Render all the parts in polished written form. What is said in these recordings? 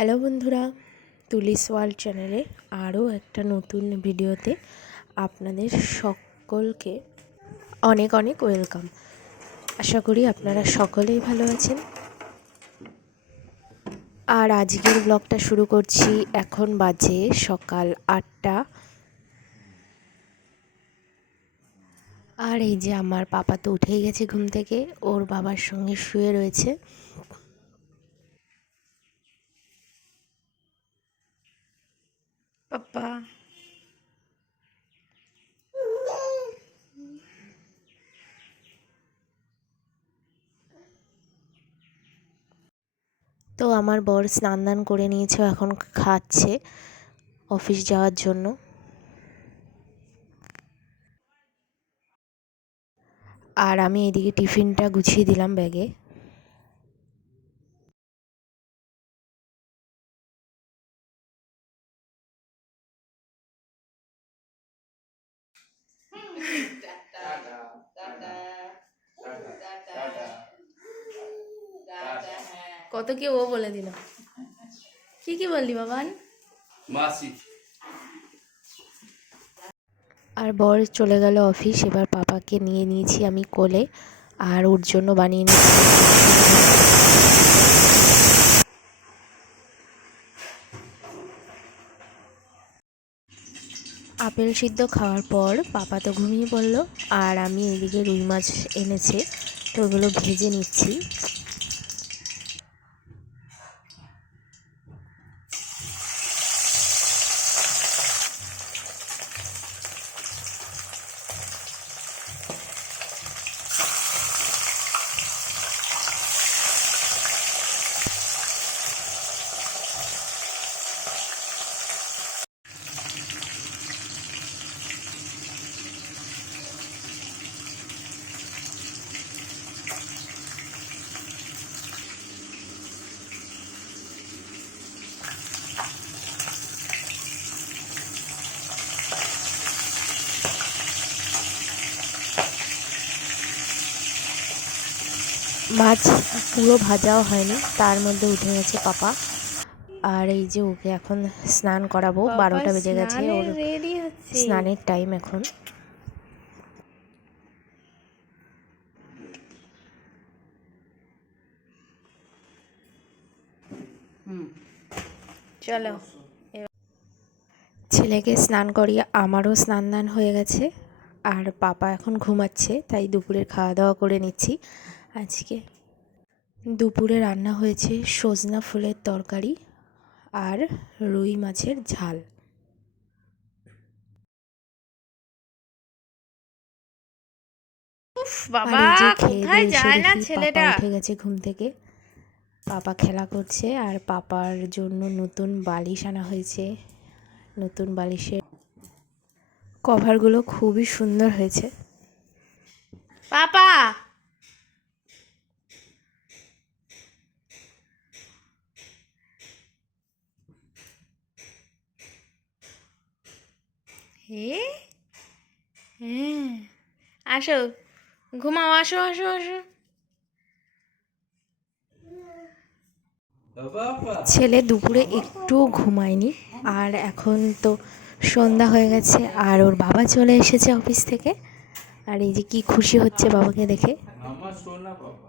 Hello বন্ধুরা, তুলিস world চ্যানেলে আরও একটা নতুন ভিডিওতে আপনাদের সকলকে অনেক অনেক ওয়েলকাম। আশা করি আপনারা সকলেই ভালো আছেন। আর আজকের ব্লগটা শুরু করছি। এখন বাজে সকাল 8টা। আর এই যে আমার পাপা তো উঠেই গেছে ঘুম থেকে, ওর বাবার সঙ্গে শুয়ে রয়েছে। পাপা তো আমার বর স্নান দান করে নিয়েছে, এখন খাচ্ছে অফিস যাওয়ার জন্য। আর আমি এদিকে টিফিনটা গুছিয়ে দিলাম ব্যাগে। কত কি ও বলে দিল। কি বললি বাবান? মাসি। আর বর চলে গেল অফিস। এবার পাপাকে নিয়ে নিয়েছি আমি কোলে, আর ওর জন্য বানিয়ে নিয়েছি আপেল সিদ্ধ। খাওয়ার পর পাপা তো ঘুমিয়ে পড়লো, আর আমি এদিকে রুই মাছ এনেছে, তো ওগুলো ভেজে নিচ্ছি। মাছ পুরো ভাজাও হয়নি, তার মধ্যে উঠে গেছে পাপা। আর এই যে ওকে এখন স্নান করাবো, 12টা বেজে গেছে, ওর স্নানের টাইম এখন। চলো, ছেলেকে স্নান করিয়ে আমারও স্নান দান হয়ে গেছে। আর পাপা এখন ঘুমাচ্ছে, তাই দুপুরের খাওয়া দাওয়া করে নিচ্ছি। আজকে দুপুরে রান্না হয়েছে সজনা ফুলের তরকারি আর রুই মাছের ঝাল। বাবা কোথায় যায় না ছেলেটা। পাপা উঠে গেছে ঘুম থেকে, পাপা খেলা করছে। আর পাপার জন্য নতুন বালিশ আনা হয়েছে। নতুন বালিশের কভারগুলো খুবই সুন্দর হয়েছে। পাপা হে হ্যাঁ, আসো ঘুমাও, আসো আসো আসো। ছেলে দুপুরে একটু ঘুমায়নি, আর এখন তো সন্ধ্যা হয়ে গেছে, আর ওর বাবা চলে এসেছে অফিস থেকে। আর এই যে কি খুশি হচ্ছে বাবাকে দেখে। আমার সোনা বাবা,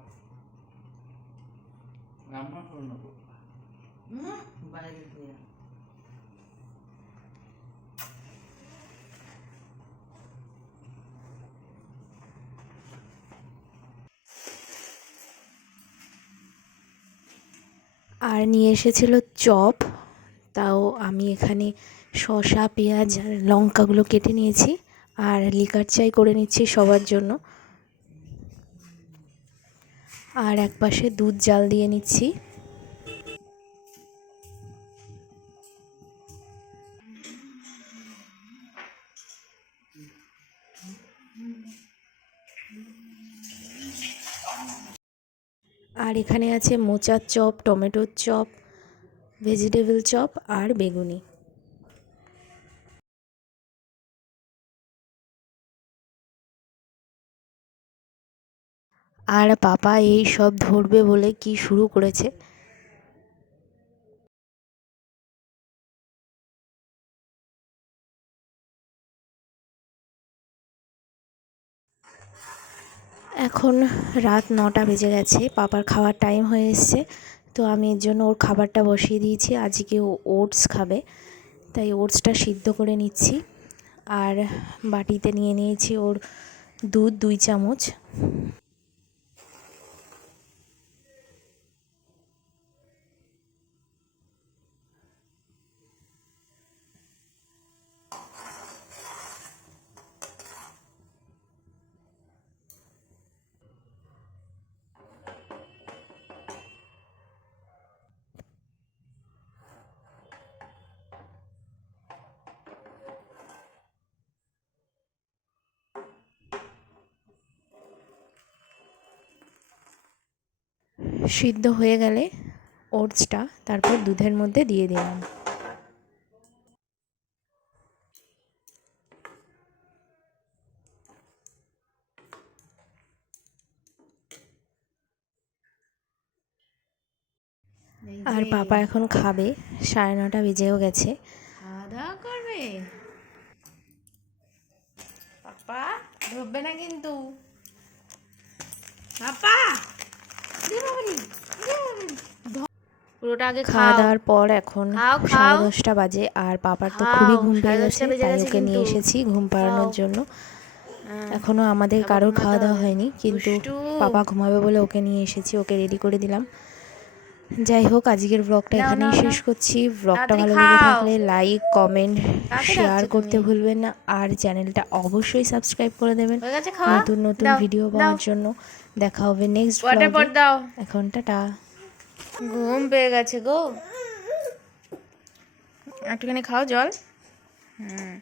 আমার সোনা বাবা বাইরে দিয়ে। আর নিয়ে এসেছিল চপ, তাও আমি এখানে শসা পেঁয়াজ আর লঙ্কাগুলো কেটে নিয়েছি, আর লিকার চাই করে নিচ্ছি সবার জন্য। আর একপাশে দুধ জাল দিয়ে নিচ্ছি। আর এখানে আছে মোচার চপ, টমেটোর চপ, ভেজিটেবল চপ আর বেগুনি। আর পাপা এই সব ধরবে বলে কি শুরু করেছে। এখন রাত 9টা বেজে গেছে, পাপার খাওয়ার টাইম হয়ে এসছে। তো আমি এর জন্য ওর খাবারটা বসিয়ে দিয়েছি। আজকে ও ওটস খাবে, তাই ওটসটা সিদ্ধ করে নিচ্ছি। আর বাটিতে নিয়ে নিয়েছি ওর দুধ 2 চামচ। সিদ্ধ হয়ে গেলে ওটসটা তারপর দুধের মধ্যে দিয়ে দিলাম। আর পাপা এখন খাবে, 9:30 বেজেও গেছে। খাওয়া দাওয়া করবে পাপা, ঢুকবে না কিন্তু পাপা। পুরোটা আগে খাওয়া খাও। দাওয়ার পর এখন খাও, খাও। 10:30 বাজে। আর পাপার তো খাও, খুবই ঘুম পেয়ে 10:30 গেছে, বেজে তাই গেছে ওকে নিয়ে কিন্তু। এসেছি ঘুম পাড়ানোর খাও। জন্য। হ্যাঁ, এখনও আমাদের আবার কারোর ঘুমাতে খাওয়া দাওয়া হবে। হয়নি, কিন্তু দুষ্টু। পাপা ঘুমাবে বলে ওকে নিয়ে এসেছি, ওকে রেডি করে দিলাম। যাই হোক, আজকের ব্লগটা নাও, এখানেই নাও, শেষ নাও। করছি। ব্লগটা তাড়াতাড়ি ভালো লেগে খাও। থাকলে লাইক, কমেন্ট, কাকে শেয়ার ডাকছো করতে তুমি? ভুলবেন না। আর চ্যানেলটা অবশ্যই সাবস্ক্রাইব করে দেবেন হয়ে গেছে খাওয়া? নতুন নতুন দাও, ভিডিও দাও। পাওয়ার জন্য। দেখা হবে নেক্সট ওয়াটার ব্লগে। পট দাও। এখন টাটা। ঘুম পেয়ে গেছে গো। একটুখানি খাও জল। হুম।